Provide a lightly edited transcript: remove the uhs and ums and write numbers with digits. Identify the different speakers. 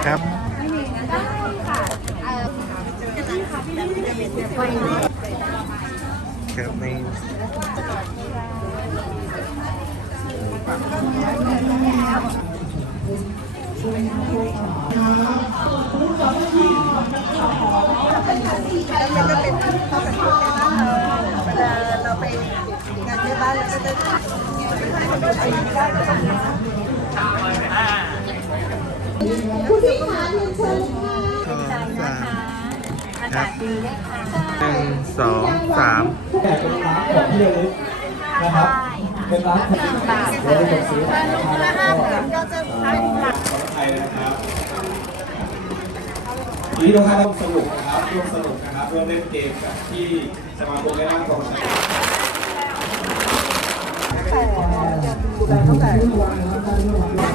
Speaker 1: ครับครับใน
Speaker 2: แล้วมันก็เป็นข้อสังเกตนะเวลาเราไปงานที่บ้านเราก็จะ
Speaker 3: คุณพี่คะเรียนเชิญค่ะ
Speaker 1: อากาศดีเลยค่ะ1 2 3
Speaker 4: แต่เป็นร้านของที่ระลึกนะครับเป็นร้านของที่เราได้ซื้อนะครับก็จะของไทยนะครับวันนี้ทุกท่านร่วมสนุกนะครับร่วมสนุกนะครับร่วมเล่นเกมกับที่สมาคมแม่น้ำกองชัย
Speaker 2: แต่